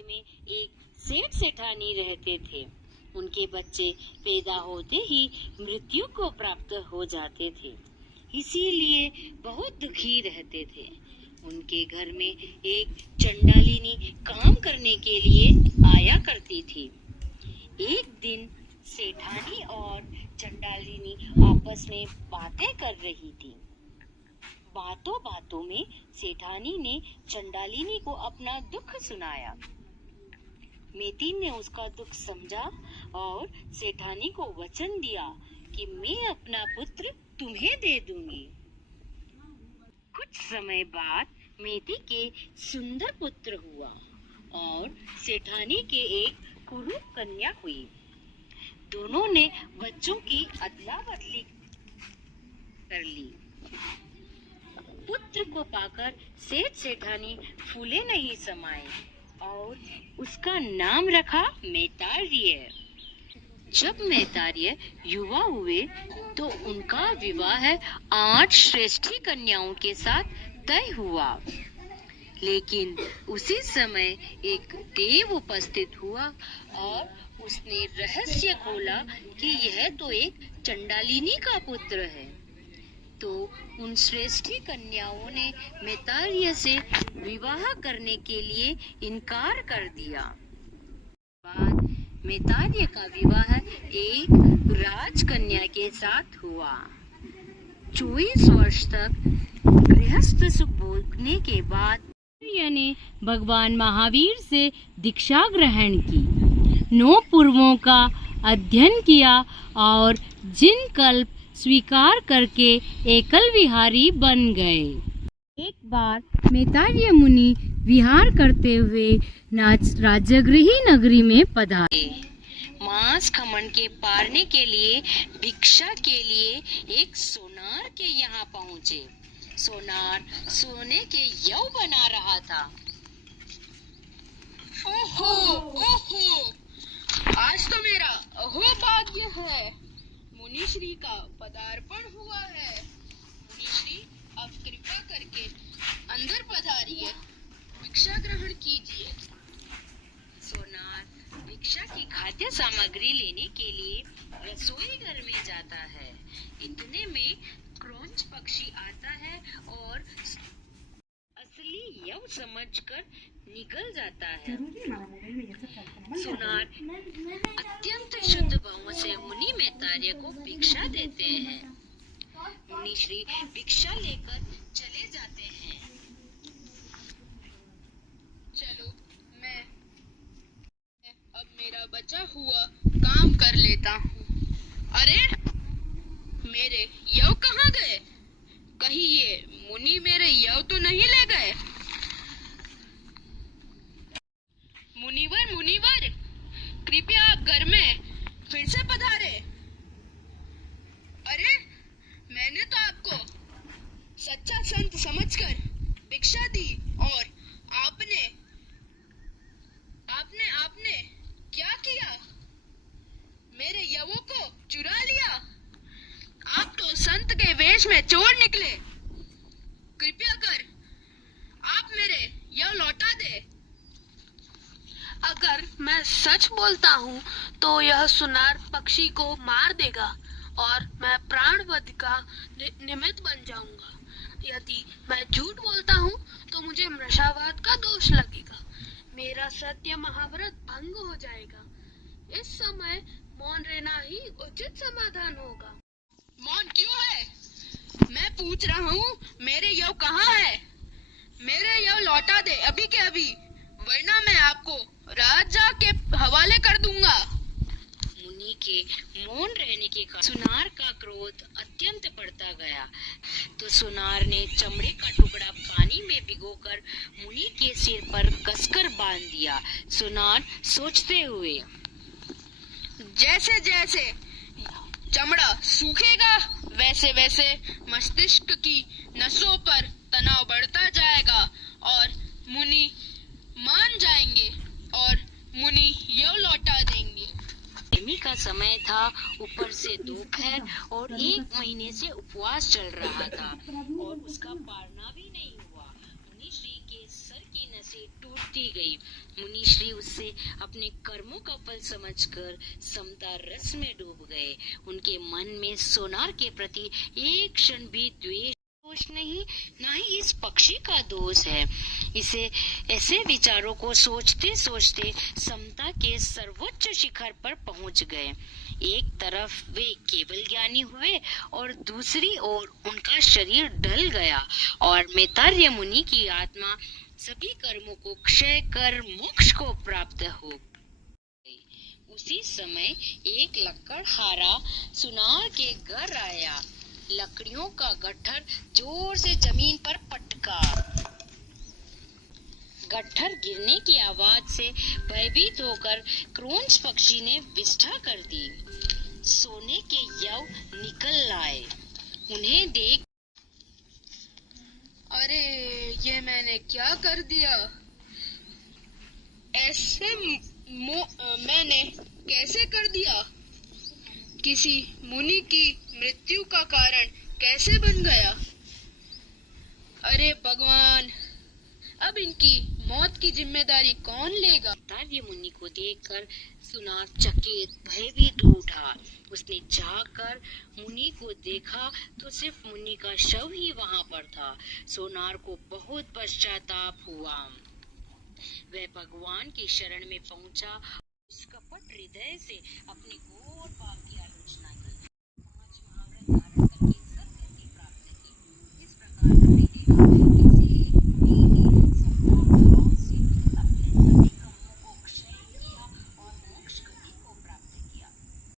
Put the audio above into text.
नगरी में एक सेठ सेठानी रहते थे। उनके बच्चे पैदा होते ही मृत्यु को प्राप्त हो जाते थे, इसीलिए बहुत दुखी रहते थे। उनके घर में एक चंडालिनी काम करने के लिए आया करती थी। एक दिन सेठानी और चंडालिनी आपस में बातें कर रही थी। बातों बातों में सेठानी ने चंडालिनी को अपना दुख सुनाया। मेतिन ने उसका दुख समझा और सेठानी को वचन दिया कि मैं अपना पुत्र तुम्हें दे दूंगी। कुछ समय बाद मेति के सुंदर पुत्र हुआ और सेठानी के एक कुरूप कन्या हुई। दोनों ने बच्चों की अदला बदली कर ली। पुत्र को पाकर सेठ सेठानी फूले नहीं समाये और उसका नाम रखा मैतार्य। जब मैतार्य युवा हुए तो उनका विवाह 8 श्रेष्ठी कन्याओं के साथ तय हुआ। लेकिन उसी समय एक देव उपस्थित हुआ और उसने रहस्य खोला कि यह तो एक चंडालिनी का पुत्र है। तो उन श्रेष्ठी कन्याओं ने मैतार्य से विवाह करने के लिए इनकार कर दिया। बाद मैतार्य का विवाह एक राजकन्या के साथ हुआ। 24 वर्ष तक गृहस्थ सुख भोगने के बाद मैतार्य ने भगवान महावीर से दीक्षा ग्रहण की। 9 पूर्वों का अध्ययन किया और जिन कल्प स्वीकार करके एकल विहारी बन गए। एक बार मैतार्य मुनि विहार करते हुए राजगृही नगरी में पधारे। मांस खमन के पारने के लिए भिक्षा के लिए एक सोनार के यहाँ पहुँचे। सोनार सोने के यव बना रहा था। ओहो ओहो, आज तो मेरा अहोभाग्य है। मुनिश्री का पदार्पण हुआ है। मुनिश्री अब कृपा करके अंदर पधारिए, भिक्षा ग्रहण कीजिए। सोनार भिक्षा की खाद्य सामग्री लेने के लिए रसोई घर में जाता है। इतने में क्रोंच पक्षी आता है और असली यव समझकर निकल जाता है। सोनार अत्यंत शुद्ध भाव से मुनि मैतार्य को भिक्षा देते हैं। मुनि श्री भिक्षा लेकर चले जाते हैं। चलो मैं अब मेरा बचा हुआ काम कर लेता हूँ। अरे मेरे यव कहाँ गए? कहीं ये मुनि मेरे यव तो नहीं ले गए? मुनिवर मुनिवर, कृपया आप घर में फिर से पधारे। अरे मैंने तो आपको सच्चा संत समझकर भिक्षा दी और आपने आपने आपने क्या किया? मेरे यवों को चुरा लिया। आप तो संत के वेश में चोर निकले। कृपया कर आप मेरे यव लौटा दे। अगर मैं सच बोलता हूँ तो यह सुनार पक्षी को मार देगा और मैं प्राणवध का निमित्त बन जाऊंगा। यदि मैं झूठ बोलता हूँ तो मुझे मृषावाद का दोष लगेगा। मेरा सत्य महाव्रत भंग हो जाएगा। इस समय मौन रहना ही उचित समाधान होगा। मौन क्यों है? मैं पूछ रहा हूँ, मेरे यव कहाँ है? मेरे यव लौटा दे अभी के अभी, वरना मैं आपको राजा के हवाले कर दूंगा। मुनि के मौन रहने के कारण सुनार का क्रोध अत्यंत बढ़ता गया। तो सुनार ने चमड़े का टुकड़ा पानी में भिगोकर मुनि के सिर पर कसकर बांध दिया। सुनार सोचते हुए, जैसे जैसे चमड़ा सूखेगा वैसे वैसे मस्तिष्क की नसों पर तनाव बढ़ता जाएगा और मुनि मान जाएंगे और मुनि यव लौटा देंगे। गर्मी का समय था, ऊपर से दोपहर और 1 महीने से उपवास चल रहा था और उसका पारना भी नहीं हुआ। मुनि श्री के सर की नस से टूटती गई। मुनिश्री उससे अपने कर्मों का फल समझकर समता रस में डूब गए। उनके मन में सोनार के प्रति एक क्षण भी द्वेष दोष नहीं, ना ही इस पक्षी का दोष है। इसे ऐसे विचारों को सोचते सोचते समता के सर्वोच्च शिखर पर पहुंच गए। एक तरफ वे केवल ज्ञानी हुए और दूसरी ओर उनका शरीर ढल गया और मैत्रेय मुनि की आत्मा सभी कर्मों को क्षय कर मोक्ष को प्राप्त हो गई। उसी समय एक लकड़हारा सुनार के घर आया। लकड़ियों का गट्ठर जोर से जमीन पर पटका। गट्ठर गिरने की आवाज से भयभीत होकर क्रोंच पक्षी ने विष्ठा कर दी। सोने के यव निकल आए। उन्हें देख, अरे ये मैंने क्या कर दिया? ऐसे मैंने कैसे कर दिया? किसी मुनि की मृत्यु का कारण कैसे बन गया? अरे भगवान, अब इनकी मौत की जिम्मेदारी कौन लेगा? मैत्रेय मुनि को देखकर सुनार चकित भयभीत उठा। उसने जाकर मुनि को देखा तो सिर्फ मुनि का शव ही वहां पर था। सोनार को बहुत पश्चाताप हुआ। वह भगवान की शरण में पहुंचा। उस कपट हृदय से अपने घोर पाप की आलोचना की। 5 महाव्रत